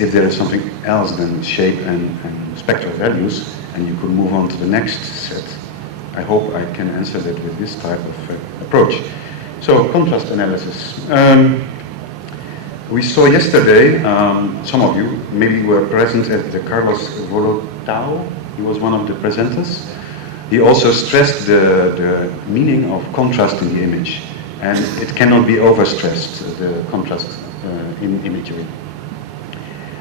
if there is something else than shape and spectral values, and you could move on to the next set. I hope I can answer that with this type of approach. So, contrast analysis. We saw yesterday, some of you maybe were present at the Carlos Volotao. He was one of the presenters. He also stressed the meaning of contrast in the image. And it cannot be overstressed, the contrast in imagery.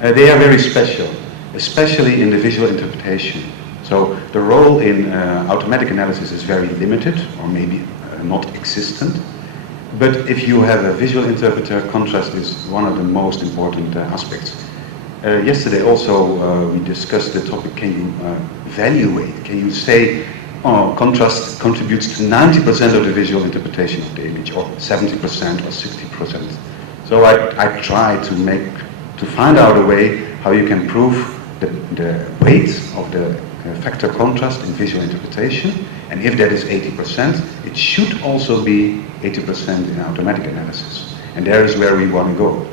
They are very special, especially in the visual interpretation. So the role in automatic analysis is very limited, or maybe not existent. But if you have a visual interpreter, contrast is one of the most important aspects. Yesterday also we discussed the topic, can you evaluate, can you say, oh, contrast contributes to 90% of the visual interpretation of the image, or 70% or 60%. So I try to find out a way how you can prove the weight of the factor contrast in visual interpretation, and if that is 80%, it should also be 80% in automatic analysis. And there is where we want to go.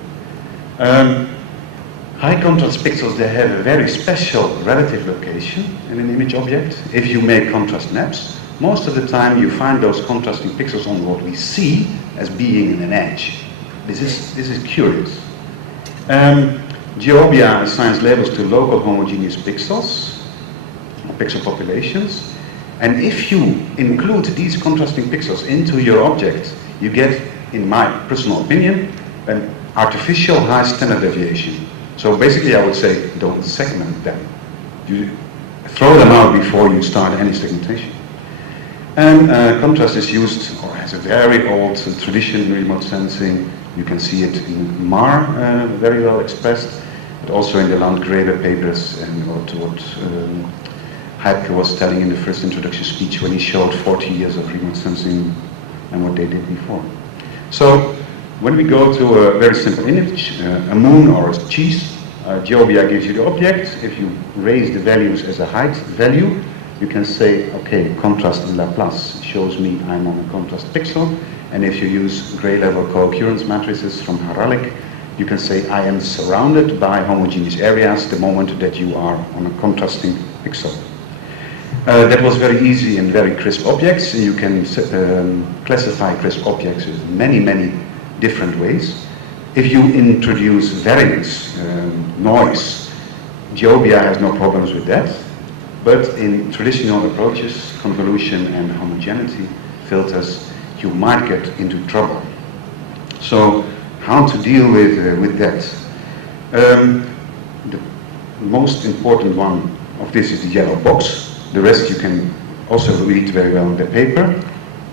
High contrast pixels, they have a very special relative location in an image object. If you make contrast maps, most of the time you find those contrasting pixels on what we see as being in an edge. This is curious. GEOBIA assigns labels to local homogeneous pixels, or pixel populations, and if you include these contrasting pixels into your object, you get, in my personal opinion, an artificial high standard deviation. So basically I would say, don't segment them. You throw them out before you start any segmentation. And contrast is used, or has a very old tradition in remote sensing. You can see it in MAR, very well expressed, but also in the Landgrave papers, and what Heipke was telling in the first introduction speech when he showed 40 years of remote sensing and what they did before. So when we go to a very simple image, a moon or a cheese, GEOBIA gives you the object. If you raise the values as a height value, you can say, okay, contrast in Laplace shows me I'm on a contrast pixel. And if you use gray level co-occurrence matrices from Haralick, you can say I am surrounded by homogeneous areas the moment that you are on a contrasting pixel. That was very easy in very crisp objects. You can classify crisp objects in many different ways. If you introduce variance, noise, GEOBIA has no problems with that. But in traditional approaches, convolution and homogeneity filters, you might get into trouble. So how to deal with that? The most important one of this is the yellow box. The rest you can also read very well in the paper.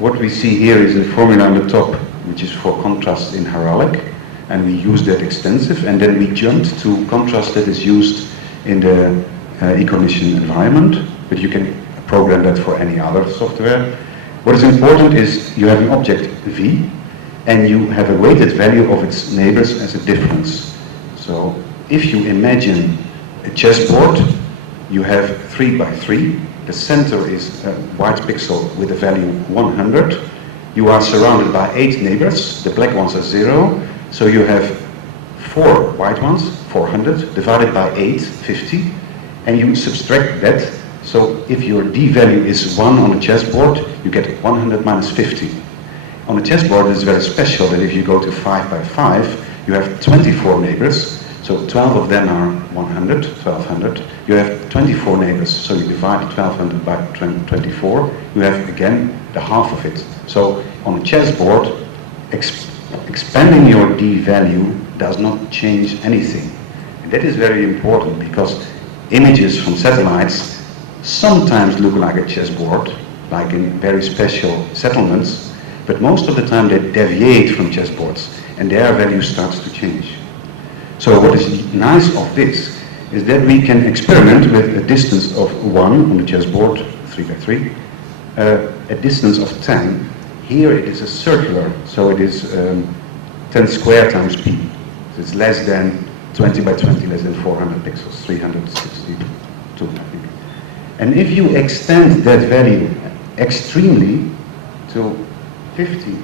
What we see here is a formula on the top, which is for contrast in Haralick, and we use that extensive, and then we jumped to contrast that is used in the Econition environment, but you can program that for any other software. What is important is you have an object V, and you have a weighted value of its neighbors as a difference. So if you imagine a chessboard, you have 3 by 3. The center is a white pixel with a value 100. You are surrounded by 8 neighbors. The black ones are 0. So you have 4 white ones, 400, divided by 8, 50. And you subtract that. So if your D value is 1 on the chessboard, you get 100 minus 50. On the chessboard, it's very special that if you go to 5 by 5, you have 24 neighbors. So 12 of them are 100, 1200. You have 24 neighbors, so you divide 1200 by 24. You have, again, the half of it. So on a chessboard, expanding your D value does not change anything. And that is very important because images from satellites sometimes look like a chessboard, like in very special settlements, but most of the time they deviate from chessboards and their value starts to change. So what is nice of this is that we can experiment with a distance of 1 on the chessboard, 3 by 3, a distance of 10. Here it is a circular, so it is 10 squared times p. So it's less than 20 by 20, less than 400 pixels, 362, I think. And if you extend that value extremely to 50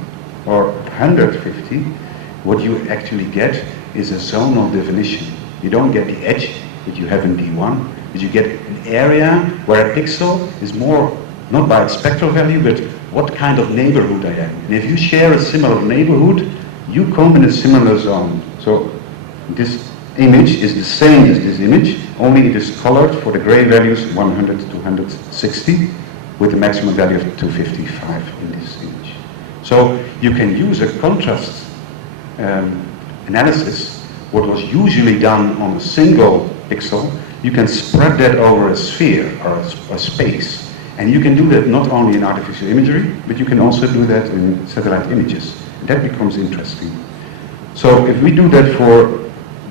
or 150, what you actually get is a zonal definition. You don't get the edge, which you have in D1, but you get an area where a pixel is more, not by its spectral value, but what kind of neighborhood I am. And if you share a similar neighborhood, you come in a similar zone. So this image is the same as this image, only it is colored for the gray values 100 to 160, with a maximum value of 255 in this image. So you can use a contrast analysis. What was usually done on a single pixel, you can spread that over a sphere or a space. And you can do that not only in artificial imagery, but you can also do that in satellite images. That becomes interesting. So if we do that for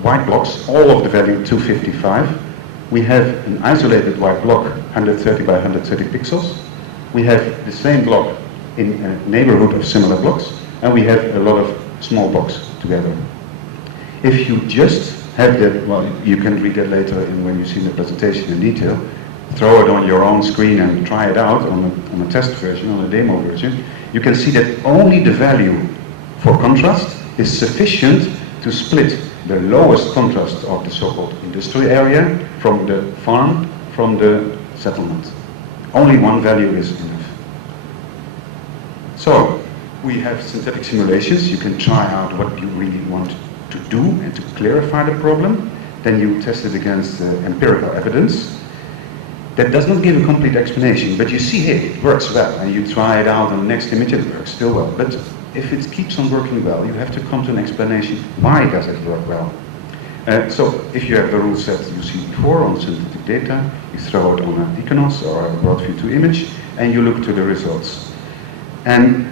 white blocks, all of the value 255, we have an isolated white block, 130 by 130 pixels. We have the same block in a neighborhood of similar blocks, and we have a lot of small blocks together. If you just have that, well, you can read that later when you see the presentation in detail, throw it on your own screen and try it out on a test version, on a demo version, you can see that only the value for contrast is sufficient to split the lowest contrast of the so-called industrial area from the farm, from the settlement. Only one value is enough. So, we have synthetic simulations. You can try out what you really want to do and to clarify the problem. Then you test it against empirical evidence. That does not give a complete explanation, but you see, hey, it works well, and you try it out on the next image, it works still well. But if it keeps on working well, you have to come to an explanation, why does it work well? So if you have the rule set you see before on synthetic data, you throw it on an Iconos or a Worldview 2 image, and you look to the results. And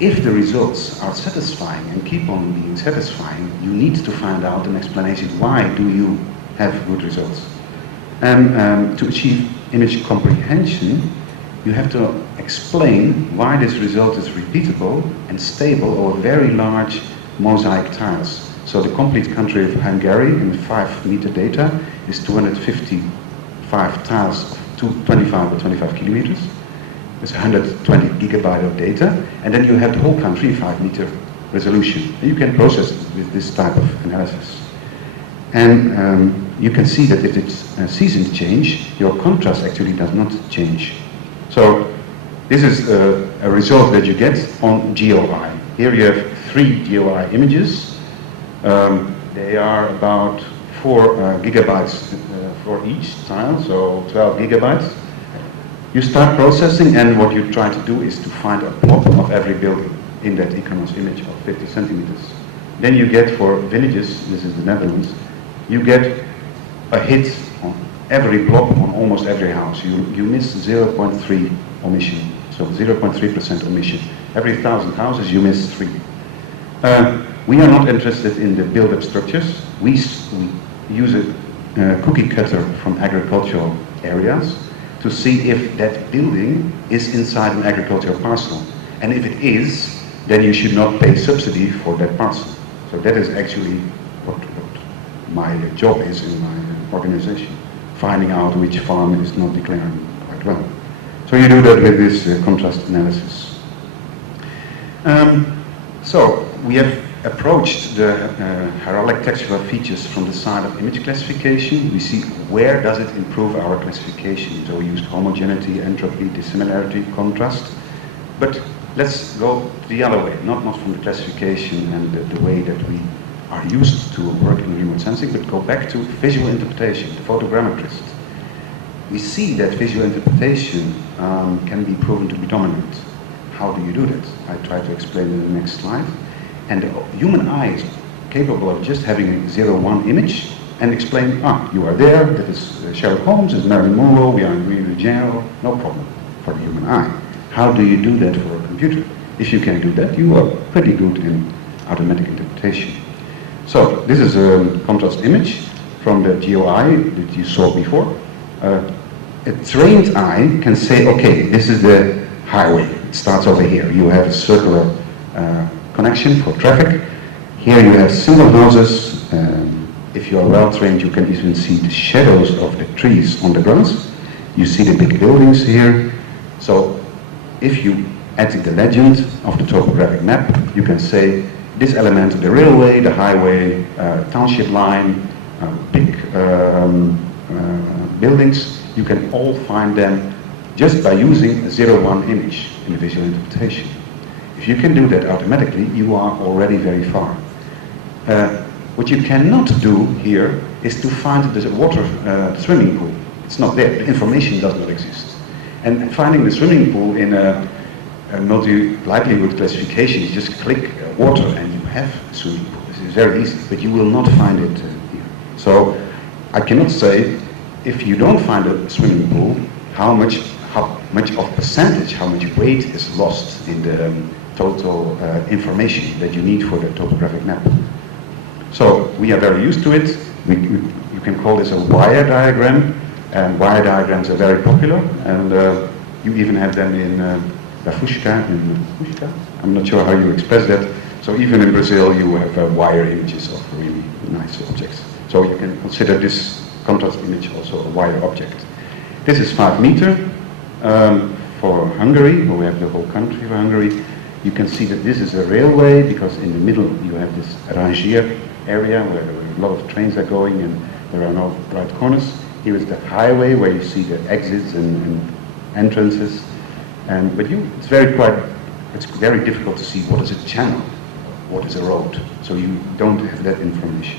if the results are satisfying and keep on being satisfying, you need to find out an explanation, why do you have good results? And to achieve image comprehension, you have to explain why this result is repeatable and stable over very large mosaic tiles. So the complete country of Hungary in 5-meter data is 255 tiles of 25 or 25 kilometers. It's 120 gigabyte of data, and then you have the whole country in 5-meter resolution. And you can process it with this type of analysis. And you can see that if it's seasons change, your contrast actually does not change. So this is a result that you get on GeoEye. Here you have 3 GeoEye images. They are about 4 gigabytes for each tile, so 12 gigabytes. You start processing, and what you try to do is to find a plot of every building in that Iconos image of 50 centimeters. Then you get for villages, this is the Netherlands, you get a hit on every block on almost every house. You miss 0.3 omission, so 0.3% omission. Every 1,000 houses you miss 3. We are not interested in the build-up structures. We use a cookie cutter from agricultural areas to see if that building is inside an agricultural parcel. And if it is, then you should not pay subsidy for that parcel. So that is actually what my job is in my organization, finding out which farm is not declaring quite well. So you do that with this contrast analysis. So we have approached the heraldic textual features from the side of image classification. We see where does it improve our classification. So we used homogeneity, entropy, dissimilarity, contrast. But let's go the other way, not from the classification and the way that we are used to work in remote sensing, but go back to visual interpretation, the photogrammetrist. We see that visual interpretation can be proven to be dominant. How do you do that? I try to explain in the next slide. And the human eye is capable of just having a 0-1 image and explain, you are there, that is Sherlock Holmes, it's Marilyn Monroe, we are in Rio de Janeiro, no problem for the human eye. How do you do that for a computer? If you can do that, you are pretty good in automatic interpretation. So this is a contrast image from the GeoEye that you saw before. A trained eye can say, okay, this is the highway. It starts over here. You have a circular connection for traffic. Here you have single houses. If you are well trained, you can even see the shadows of the trees on the grass. You see the big buildings here. So if you add the legend of the topographic map, you can say this element, the railway, the highway, township line, big buildings, you can all find them just by using a 0-1 image in the visual interpretation. If you can do that automatically, you are already very far. What you cannot do here is to find the water swimming pool. It's not there. The information does not exist. And finding the swimming pool in a multi-likelihood classification is just click water and you have a swimming pool. This is very easy, but you will not find it here. So I cannot say if you don't find a swimming pool, how much of percentage, how much weight is lost in the total information that you need for the topographic map. So we are very used to it. You can call this a wire diagram, and wire diagrams are very popular, and you even have them in Bafushka. I'm not sure how you express that. So even in Brazil, you have wire images of really nice objects. So you can consider this contrast image also a wire object. This is 5 meter for Hungary, where we have the whole country for Hungary. You can see that this is a railway, because in the middle you have this rangier area where a lot of trains are going and there are no bright corners. Here is the highway where you see the exits and entrances. But it's very difficult to see what is a channel, what is a road. So you don't have that information.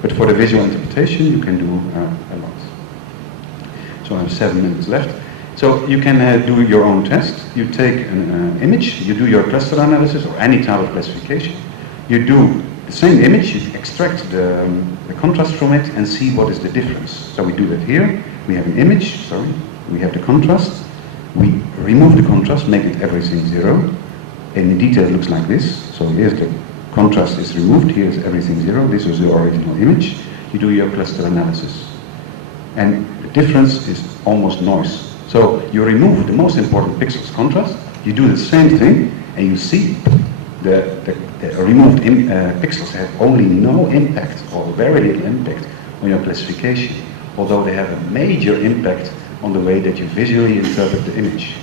But for the visual interpretation, you can do a lot. So I have 7 minutes left. So you can do your own test. You take an image, you do your cluster analysis or any type of classification. You do the same image, you extract the contrast from it and see what is the difference. So we do that here. We have an image, we have the contrast. We remove the contrast, make it everything 0. In detail it looks like this. So here's the contrast is removed, here's everything 0. This was the original image. You do your cluster analysis. And the difference is almost noise. So you remove the most important pixels contrast, you do the same thing, and you see the removed pixels have only no impact or very little impact on your classification, although they have a major impact on the way that you visually interpret the image.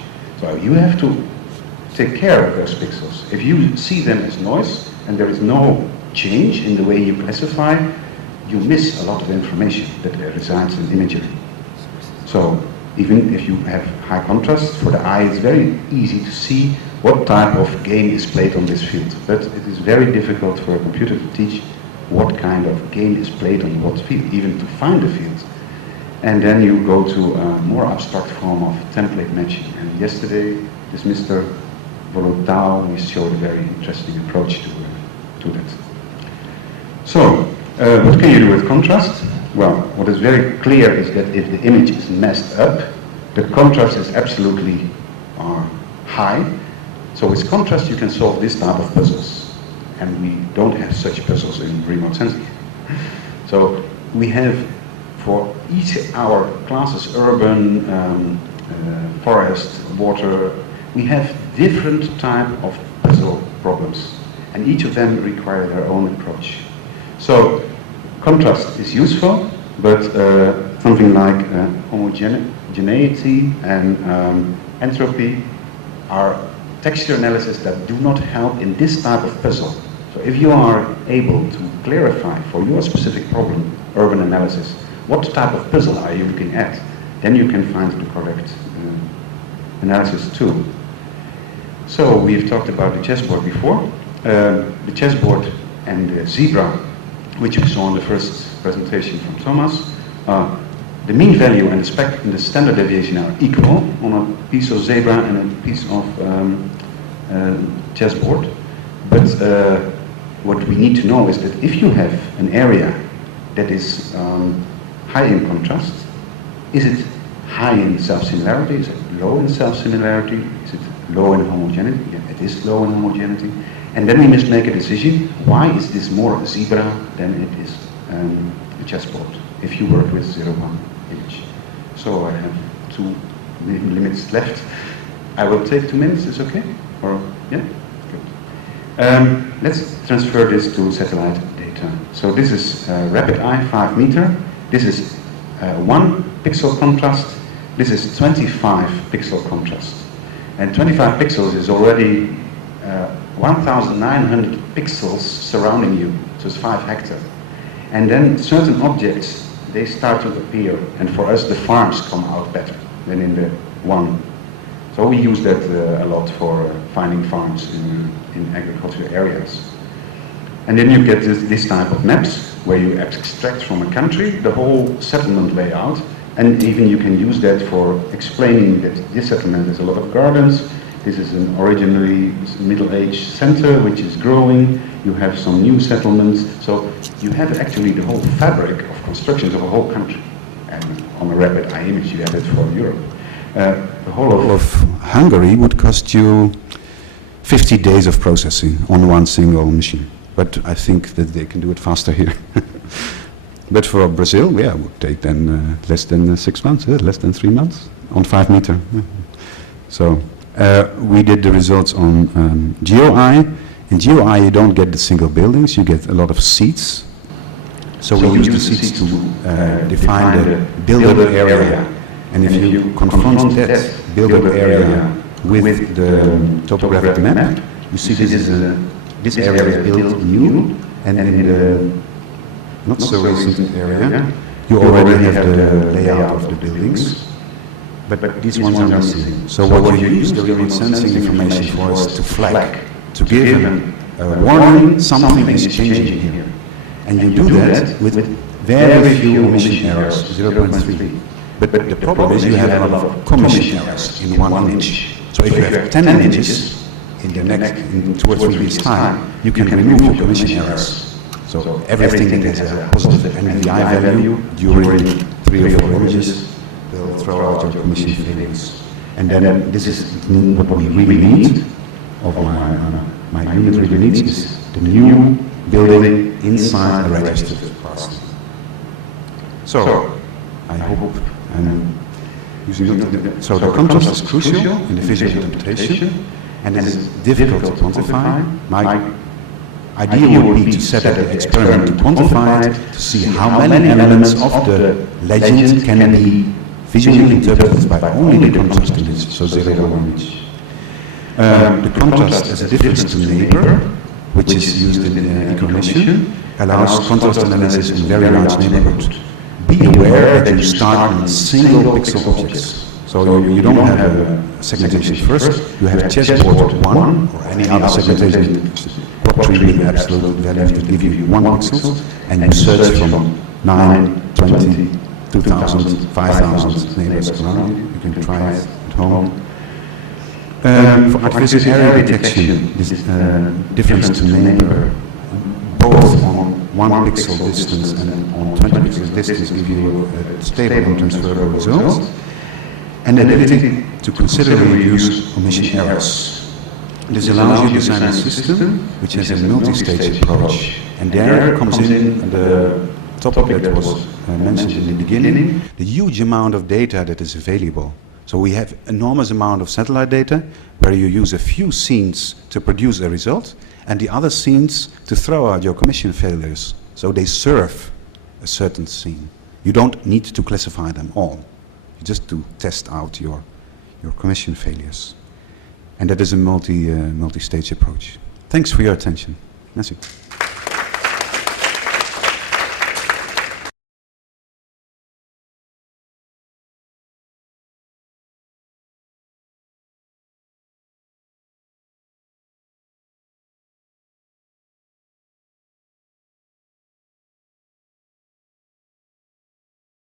So you have to take care of those pixels. If you see them as noise and there is no change in the way you classify, you miss a lot of information that resides in imagery. So even if you have high contrast, for the eye it's very easy to see what type of game is played on this field. But it is very difficult for a computer to teach what kind of game is played on what field, even to find the field. And then you go to a more abstract form of template matching. And yesterday, this Mr. Volotau showed a very interesting approach to that. So, what can you do with contrast? Well, what is very clear is that if the image is messed up, the contrast is absolutely high. So with contrast you can solve this type of puzzles. And we don't have such puzzles in remote sensing. So we have for each our classes, urban, forest, water, we have different type of puzzle problems. And each of them require their own approach. So contrast is useful, but something like homogeneity and entropy are texture analysis that do not help in this type of puzzle. So if you are able to clarify for your specific problem, urban analysis, what type of puzzle are you looking at, then you can find the correct analysis too. So we've talked about the chessboard before. The chessboard and the zebra, which we saw in the first presentation from Thomas, the mean value and the standard deviation are equal on a piece of zebra and a piece of chessboard. But what we need to know is that if you have an area that is high in contrast, is it high in self-similarity? Is it low in self-similarity? Is it low in homogeneity? Yeah, it is low in homogeneity. And then we must make a decision, why is this more a zebra than it is a chessboard, if you work with 0-1 image. So I have 2 minutes left. I will take 2 minutes, is okay? Or, yeah? Good. Let's transfer this to satellite data. So this is rapid eye, 5 meter. This is 1 pixel contrast. This is 25 pixel contrast. And 25 pixels is already 1,900 pixels surrounding you, so it's 5 hectares. And then certain objects, they start to appear. And for us, the farms come out better than in the one. So we use that a lot for finding farms in agricultural areas. And then you get this type of maps where you extract from a country the whole settlement layout, and even you can use that for explaining that this settlement has a lot of gardens, this is an originally middle-aged center which is growing, you have some new settlements, so you have actually the whole fabric of constructions of a whole country. And on a rapid eye image you have it for Europe. The whole of Hungary would cost you 50 days of processing on one single machine. But I think that they can do it faster here. But for Brazil, yeah, it would take then less than 6 months, less than 3 months on 5 meter. So we did the results on GeoEye. In GeoEye you don't get the single buildings, you get a lot of seats. So we use the seats to define the buildable area. And if you confront that buildable area with the topographic map, you see this area is built new, and in the not so recent area, you already have the layout of the buildings, but these ones are missing. So what you use the remote sensing information for is to flag, to give a warning, something is changing here. And you do that with very few emission errors, 0.3. But the problem is you have a lot of commission errors in one image. So if you have 10 images, in 2 or 3 weeks' time, you can remove your commission errors. So everything that has a positive NVI value during 3 or 4 images will throw out your commission failures. And then this is what we really need, of my unit really needs, is the new building inside a registered parcel. So I hope so the contrast is crucial in the visual interpretation, and it is difficult to quantify. My idea would be to set up the experiment to quantify it, to see how many elements of the legend can be visually interpreted by only the contrast image, so 0 1 image. The contrast as a difference to neighbor, which is used in eco-emission, allows contrast analysis in very large neighborhoods. Be aware that you start on single pixel objects. So you don't have a segmentation first, you have a chessboard 1 or any other segmentation quadtree with absolute values that give you 1 pixel, and you search from 9, 20, 2,000, 5,000 neighbors around. You can try it at home. For artificial area detection, this difference to neighbor, both on 1 pixel distance and on 20 pixels distance, give you a stable and transferable result. And the ability to considerably reduce omission errors. This allows you to design a system which has a multi-stage approach. And there comes in the topic that was mentioned in the beginning, the huge amount of data that is available. So we have enormous amount of satellite data where you use a few scenes to produce a result, and the other scenes to throw out your commission failures. So they serve a certain scene. You don't need to classify them all. Just to test out your commission failures. And that is a multi-stage approach. Thanks for your attention. Merci.